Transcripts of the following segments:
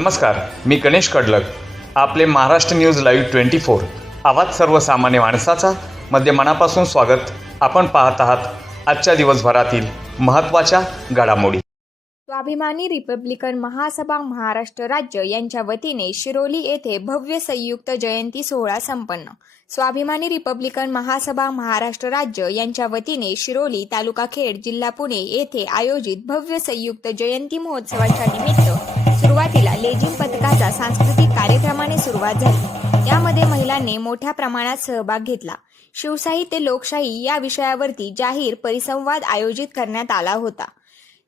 नमस्कार मी गणेश कडलक आपले Maharashtra news live twenty four. आवाज सर्वसामान्य माणसाचा मध्ये मनापासून स्वागत. आपण पाहत आहात आजच्या दिवसभरातील महत्त्वाच्या घडामोडी. स्वाभिमानी रिपब्लिकन महासभा महाराष्ट्र राज्य यांच्या वतीने शिरोली येथे भव्य संयुक्त जयंती सोहळा संपन्न. स्वाभिमानी रिपब्लिकन महासभा महाराष्ट्र राज्य यांच्या वतीने शिरोली तालुका खेड जिल्हा पुणे येथे आयोजित भव्य संयुक्त जयंती महोत्सवाच्या निमित्त सुरुवातीला लेझिम पथकाचा सांस्कृतिक कार्यक्रमाने सुरुवात झाली. यामध्ये महिलांनी मोठ्या प्रमाणात सहभाग घेतला. शिवशाही ते लोकशाही या विषयावरती जाहीर परिसंवाद आयोजित करण्यात आला होता.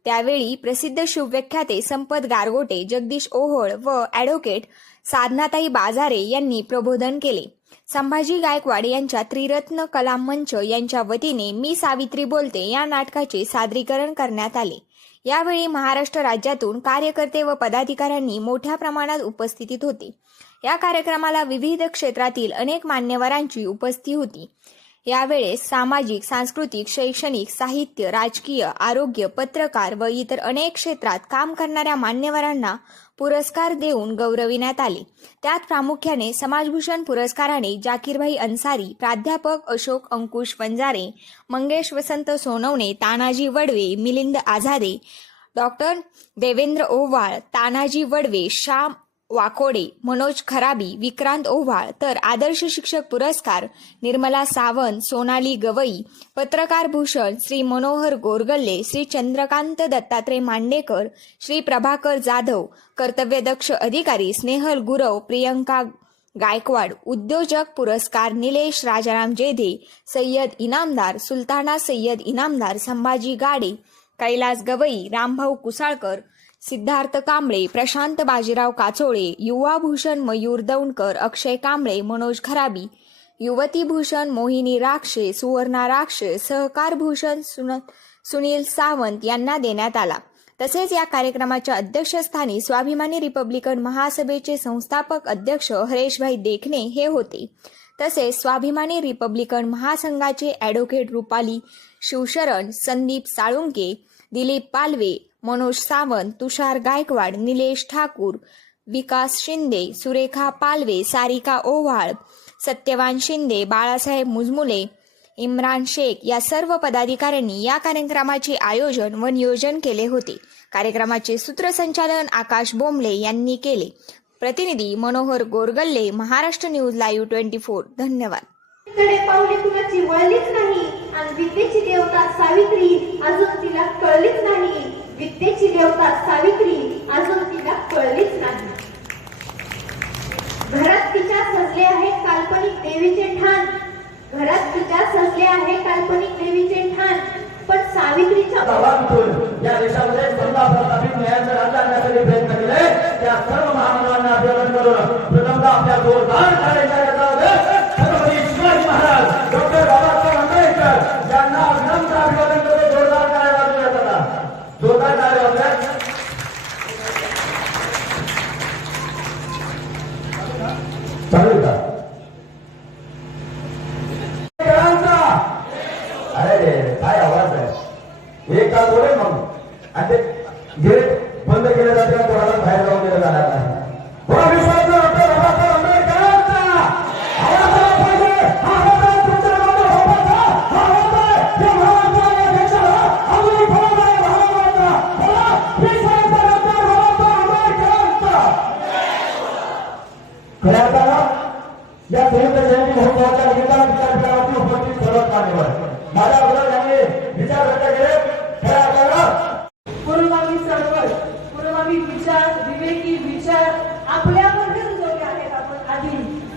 त्यावेळी प्रसिद्ध शिवव्याख्याते संपत गारगोटे जगदीश ओहोळ व ॲडव्होकेट साधनाताई बाजारे यांनी प्रबोधन केले. संभाजी गायकवाड यांच्या त्रिरत्न कला मंच यांच्या वतीने मी सावित्री बोलते या नाटकाचे सादरीकरण करण्यात आले. यावेळी महाराष्ट्र राज्यातून कार्यकर्ते व पदाधिकाऱ्यांनी मोठ्या प्रमाणात उपस्थितीत होते. या कार्यक्रमाला विविध क्षेत्रातील अनेक मान्यवरांची उपस्थिती होती. यावेळेस सामाजिक सांस्कृतिक शैक्षणिक साहित्य राजकीय आरोग्य पत्रकार व इतर अनेक क्षेत्रात काम करणाऱ्या मान्यवरांना पुरस्कार देऊन गौरविण्यात आले. त्यात प्रामुख्याने समाजभूषण पुरस्काराने जाकीरभाई अन्सारी प्राध्यापक अशोक अंकुश वंजारे मंगेश वसंत सोनवणे तानाजी वडवे मिलिंद आझादे डॉक्टर देवेंद्र ओव्हाळ तानाजी वडवे श्याम वाकोडे मनोज खराबी विक्रांत ओव्हाळ तर आदर्श शिक्षक पुरस्कार निर्मला सावंत सोनाली गवई पत्रकार भूषण श्री मनोहर गोरगल्ले श्री चंद्रकांत दत्तात्रय मांडेकर श्री प्रभाकर जाधव कर्तव्यदक्ष अधिकारी स्नेहल गुरव प्रियंका गायकवाड उद्योजक पुरस्कार निलेश राजाराम जेधे सय्यद इनामदार सुलताना सय्यद इनामदार संभाजी गाडे कैलास गवई रामभाऊ कुसाळकर सिद्धार्थ कांबळे प्रशांत बाजीराव काचोळे युवाभूषण मयूर दौंडकर अक्षय कांबळे मनोज खराबी युवती भूषण मोहिनी राक्षे सुवर्णा राक्षे सहकार भूषण सुन सुनील सावंत यांना देण्यात आला. तसेच या कार्यक्रमाच्या अध्यक्षस्थानी स्वाभिमानी रिपब्लिकन महासभेचे संस्थापक अध्यक्ष हरेशभाई देखणे हे होते. तसेच स्वाभिमानी रिपब्लिकन महासंघाचे ॲडव्होकेट रुपाली शिवशरण संदीप साळुंके दिलीप पालवे मनोज सावंत तुषार गायकवाड निलेश ठाकूर विकास शिंदे सुरेखा पालवे सारिका ओव्हाळ सत्यवान शिंदे बाळासाहेब मुजमुले इम्रान शेख या सर्व पदाधिकाऱ्यांनी या कार्यक्रमाचे आयोजन व नियोजन केले होते. कार्यक्रमाचे सूत्रसंचालन आकाश बोंबले यांनी केले. प्रतिनिधी Manohar Gorgalle Maharashtra news live twenty four. धन्यवाद. कडे विद्येची देवता सावित्री अजून तिला कळलीच नाही. विद्येची देवता सावित्री अजून तिला कळलीच नाही. घरात तिच्या सजले आहे काल्पनिक देवीचे ठाण. घरात तिच्या सजले आहे काल्पनिक देवीचे ठाण. पण सावित्रीच्या गावातून या देशामध्ये चालेल का? अरे काय आवाज आहे? एक तास बोले मग. आणि ते गेट बंद केले जाते का? कोणाला बाहेर जाऊन दिलं जाणार नाही. कोणा विश्वास डॉक्टर बाबासाहेब आंबेडकरांचा आवाज आला पाहिजे. हा आवाज आहे तुमच्या गावात बाबाचा हा आवाज आहे या महाराष्ट्राच्या देशाला अजूनही फळत आहे महाराष्ट्राचा बोला विश्वास डॉक्टर बाबासाहेब आंबेडकरांचा. खऱ्या अर्थानं या संयुक्त जयंती महोत्सवाच्या निमित्तानं विद्यापीठावरती सर्वात मान्यवर. माझ्या अगोदर त्यांनी विचार व्यक्त केले खऱ्या अर्थानं पुरोगामी चळवळ पुरोगामी विचार विवेकी विचार आपल्यामध्ये रुजवले आहेत आपण आधी.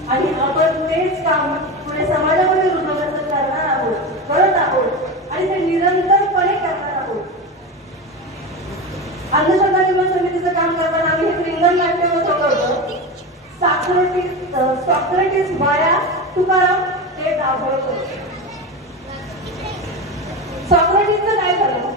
आणि आपण तेच काम पुढे समाजामध्ये रुजवण्याचं करणार आहोत करत आहोत. आणि ते निरंतरपणे करणार आहोत. अंधश्रद्धा निर्माण समितीचं काम करताना आम्ही हे रिंगण नाट्य होतं सॉक्रेटिस सॉक्रेटिस माया तुकाराम हे दाभोळकर. सॉक्रेटिसचं काय झालं?